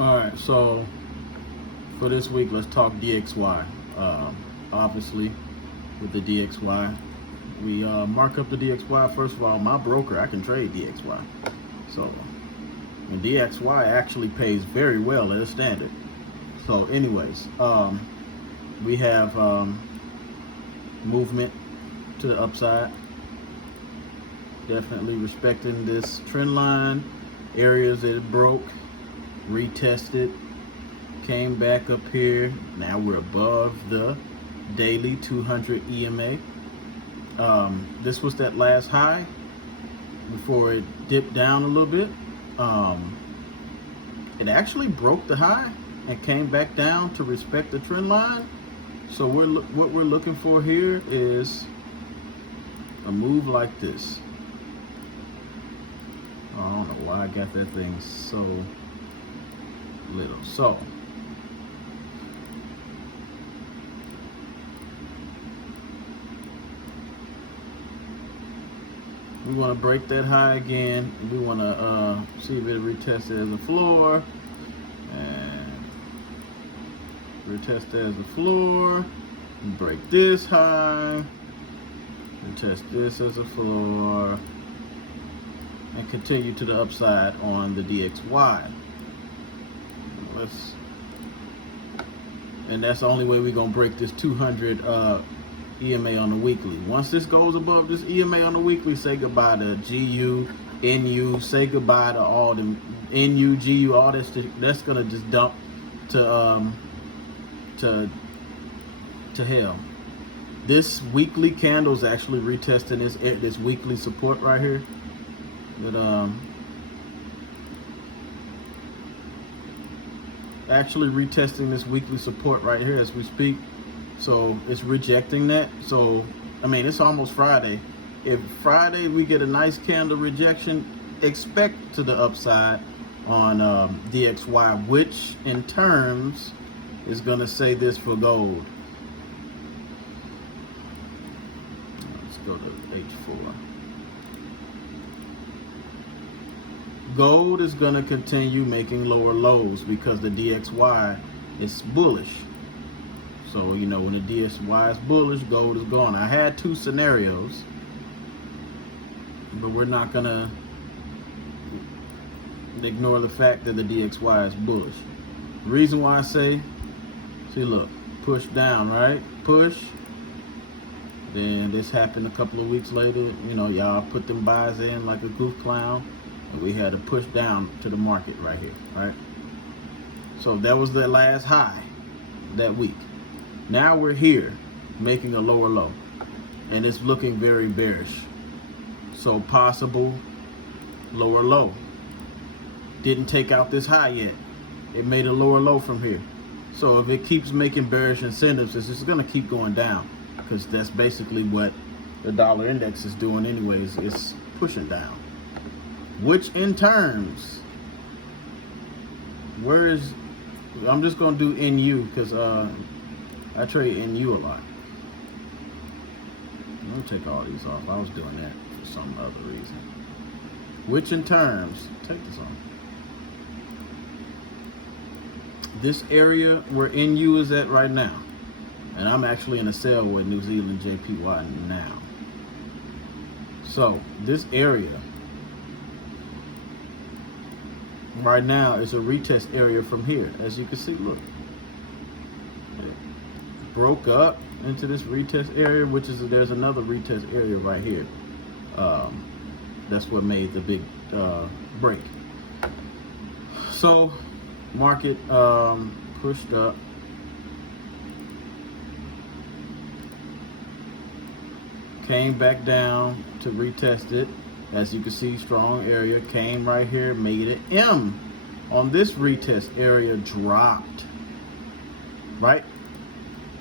All right, so for this week, let's talk DXY. Obviously, with the DXY, we mark up the DXY. First of all, my broker, I can trade DXY. So, and DXY actually pays very well at a standard. So, anyways, we have movement to the upside. Definitely respecting this trend line. Areas that it broke, retested, came back up here. Now we're above the daily 200 EMA. This was that last high before it dipped down a little bit. It actually broke the high and came back down to respect the trend line. So what we're looking for here is a move like this. I don't know why I got that thing so little. So we want to break that high again. We want to see if it retests as a floor, and retest as a floor. And break this high, retest this as a floor, and continue to the upside on the DXY. And that's the only way we're gonna break this 200 EMA on the weekly. Once this goes above this EMA on the weekly, say goodbye to GU, NU, say goodbye to all them NU, GU, all this. That's gonna just dump to hell. This weekly candle is actually retesting this weekly support right here. But actually retesting this weekly support right here as we speak. So it's rejecting that. So I mean, it's almost Friday. If Friday we get a nice candle rejection, expect to the upside on DXY, which in terms is gonna say this for gold. Let's go to H4. Gold is going to continue making lower lows because the DXY is bullish. So, you know, when the DXY is bullish, gold is gone. I had two scenarios, but we're not going to ignore the fact that the DXY is bullish. The reason why I say, see, look, push down, right? Push. Then this happened a couple of weeks later. You know, y'all put them buys in like a goof clown. And we had to push down to the market right here, right? So that was the last high that week. Now we're here making a lower low, and it's looking very bearish. So possible lower low. Didn't take out this high yet. It made a lower low from here. So if it keeps making bearish incentives, it's just gonna keep going down, because that's basically what the dollar index is doing anyways. It's pushing down. Which in terms, I'm just going to do NU because I trade NU a lot. I'm going to take all these off. I was doing that for some other reason. Which in terms, take this off. This area where NU is at right now, and I'm actually in a sell with New Zealand JPY now. So this area right now is a retest area from here. As you can see, look, it broke up into this retest area, which is, there's another retest area right here. That's what made the big break. So market pushed up, came back down to retest it. As you can see, strong area, came right here, made it M on this retest area, dropped, right?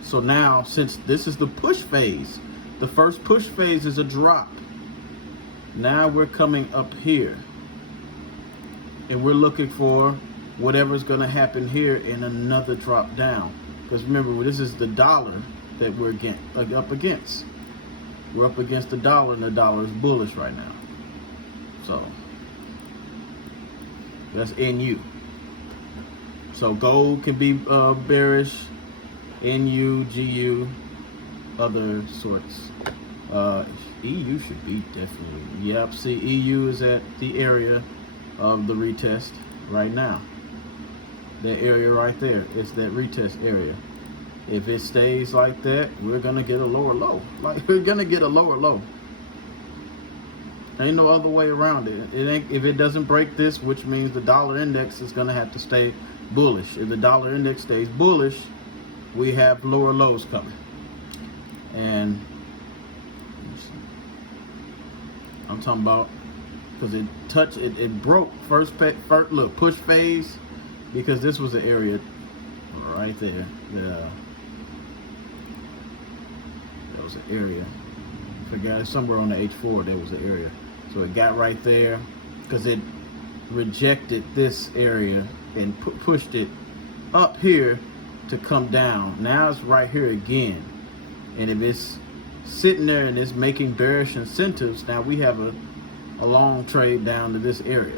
So now, since this is the push phase, the first push phase is a drop. Now we're coming up here, and we're looking for whatever's gonna happen here in another drop down. Because remember, this is the dollar that we're up against. We're up against the dollar, and the dollar is bullish right now. So that's NU. So gold can be bearish, NU, GU, other sorts. EU should be definitely. Yep, see, EU is at the area of the retest right now. That area right there is that retest area. If it stays like that, we're gonna get a lower low. Like, we're gonna get a lower low. Ain't no other way around it. It ain't, if it doesn't break this, which means the dollar index is gonna have to stay bullish. If the dollar index stays bullish, we have lower lows coming. And I'm talking about, because it broke first look, push phase, because this was the area right there. That was an area. I forgot, it's somewhere on the H4. There was an area. So it got right there because it rejected this area and pushed it up here to come down. Now it's right here again. And if it's sitting there and it's making bearish incentives, now we have a long trade down to this area.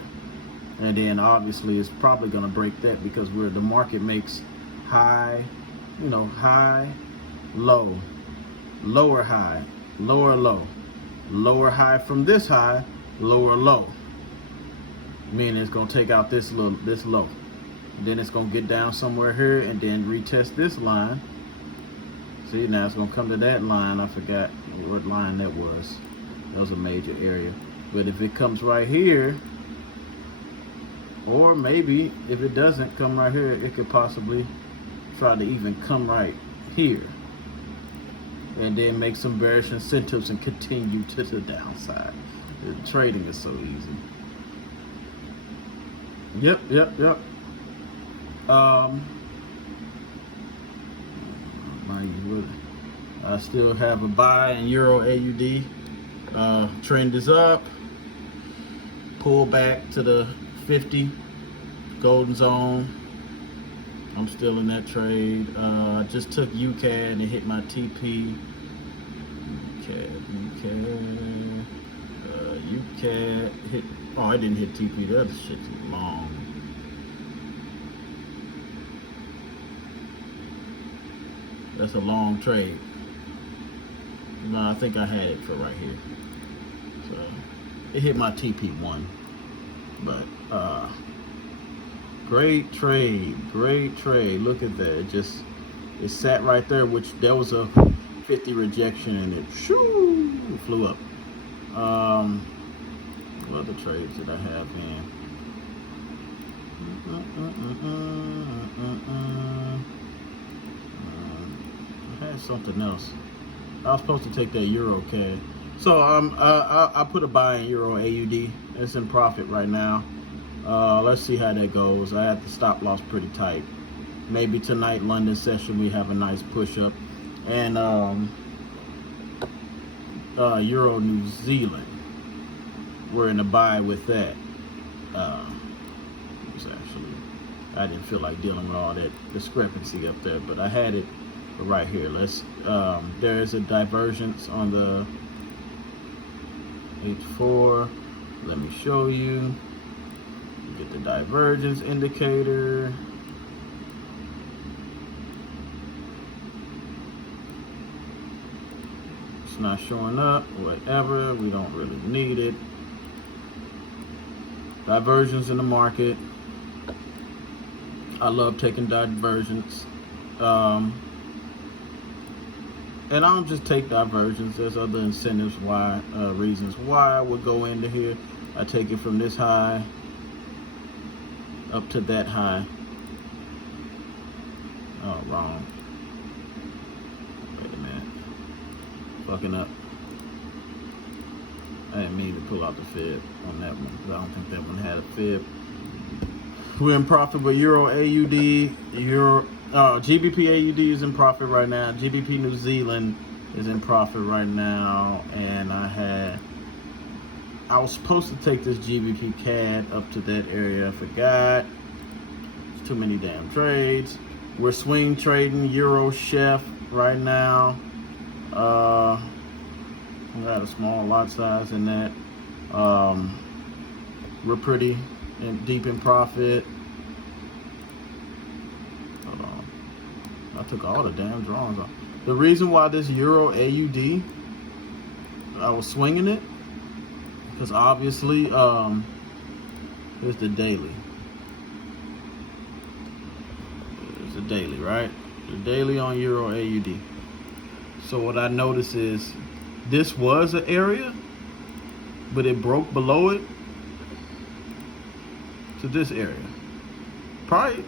And then obviously it's probably going to break that, because the market makes high, high, low, lower high, lower low, lower high from this high, lower low. Meaning it's going to take out this low. Then it's going to get down somewhere here and then retest this line. See, now it's going to come to that line. I forgot what line that was. That was a major area. But if it comes right here, or maybe if it doesn't come right here, it could possibly try to even come right here. And then make some bearish incentives and continue to the downside. The trading is so easy. Yep. I still have a buy in Euro AUD. Trend is up. Pull back to the 50 golden zone. I'm still in that trade. I just took UCAD and it hit my TP. UCAD hit. Oh, I didn't hit TP. The other shit's long. That's a long trade. No, I think I had it for right here. So it hit my TP1. But great trade. Look at that. It sat right there, which there was a 50 rejection and it flew up. What other trades did I have in? I had something else. I was supposed to take that Euro CAD. So I put a buy in Euro AUD. It's in profit right now. Let's see how that goes. I have the stop loss pretty tight. Maybe tonight, London session, we have a nice push up. And Euro New Zealand, we're in a buy with that. I didn't feel like dealing with all that discrepancy up there, but I had it right here. There is a divergence on the H4. Let me show you. Get the divergence indicator. It's not showing up, whatever. We don't really need it. Divergence in the market. I love taking divergence. And I don't just take divergence. There's other incentives reasons why I would go into here. I take it from this high up to that high. Oh, wrong. Wait a minute. Fucking up. I didn't mean to pull out the fib on that one, because I don't think that one had a fib. We're in profit with Euro AUD. GBP AUD is in profit right now. GBP New Zealand is in profit right now. And I was supposed to take this GBP CAD up to that area. I forgot. It's too many damn trades. We're swing trading Euro Chef right now. We got a small lot size in that. We're pretty deep in profit. I took all the damn drawings off. The reason why this Euro AUD, I was swinging it, because obviously, here's the daily. There's the daily, right? The daily on Euro AUD. So what I noticed is this was an area, but it broke below it to this area. Probably,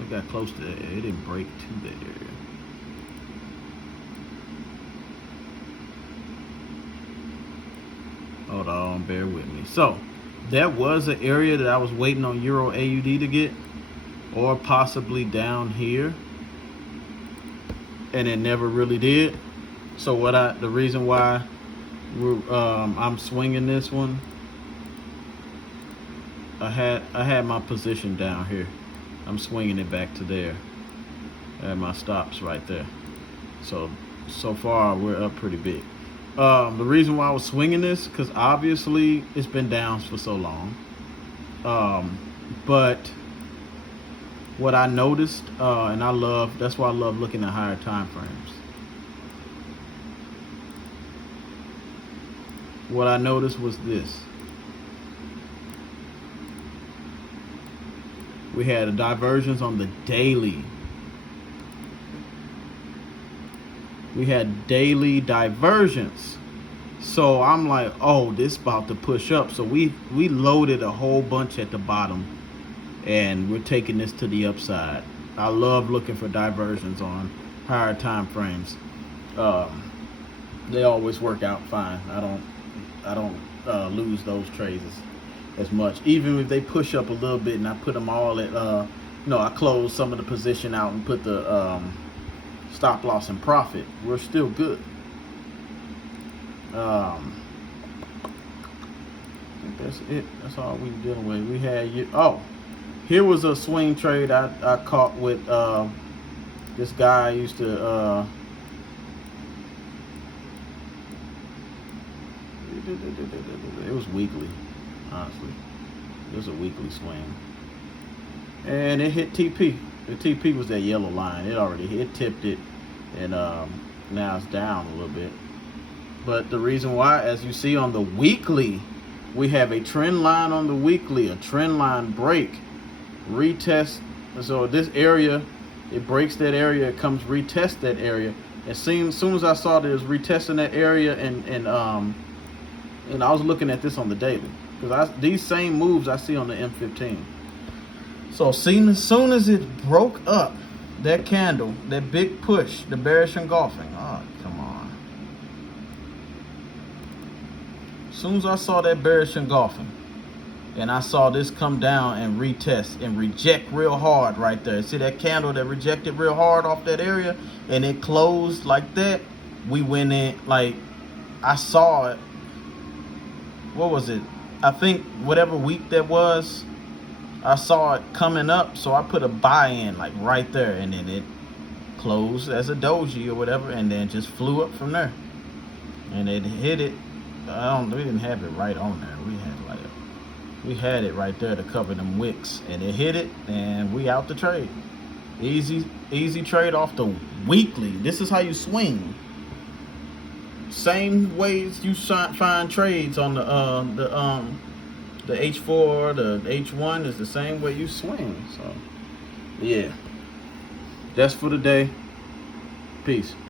it got close to that area. It didn't break to that area. Hold on, bear with me. So that was an area that I was waiting on Euro AUD to get, or possibly down here, and it never really did. So the reason why I'm swinging this one, I had my position down here. I'm swinging it back to there. I had my stops right there. So far we're up pretty big. The reason why I was swinging this, because obviously it's been down for so long. But what I noticed, and that's why I love looking at higher time frames. What I noticed was this. We had a divergence on the daily. We had daily divergence. So I'm like, oh, this about to push up. So we loaded a whole bunch at the bottom, and we're taking this to the upside. I love looking for diversions on higher time frames. They always work out fine. I don't lose those trades as much. Even if they push up a little bit and I put them all at, I close some of the position out and put the stop loss and profit, we're still good. I think that's it. That's all we dealing with. We had here was a swing trade I caught with this guy I used to it was weekly, honestly. It was a weekly swing, and it hit TP. The TP was that yellow line. It tipped it, and now it's down a little bit. But the reason why, as you see on the weekly, we have a trend line on the weekly, a trend line break, retest. So this area, it breaks that area, it comes retest that area. As soon as I saw that it was retesting that area, and I was looking at this on the daily, because these same moves I see on the M15. So as soon as it broke up that candle, that big push, the bearish engulfing. Oh, come on. As soon as I saw that bearish engulfing, and I saw this come down and retest and reject real hard right there. See that candle that rejected real hard off that area, and it closed like that? We went in, like, I saw it. What was it? I think whatever week that was, I saw it coming up, so I put a buy in like right there, and then it closed as a doji or whatever, and then just flew up from there. And it hit it. We didn't have it right on there. We had it right there to cover them wicks, and it hit it, and we out the trade. Easy trade off the weekly. This is how you swing. Same ways you find trades on the H4, the H1 is the same way you swing. So yeah, that's for today. Peace.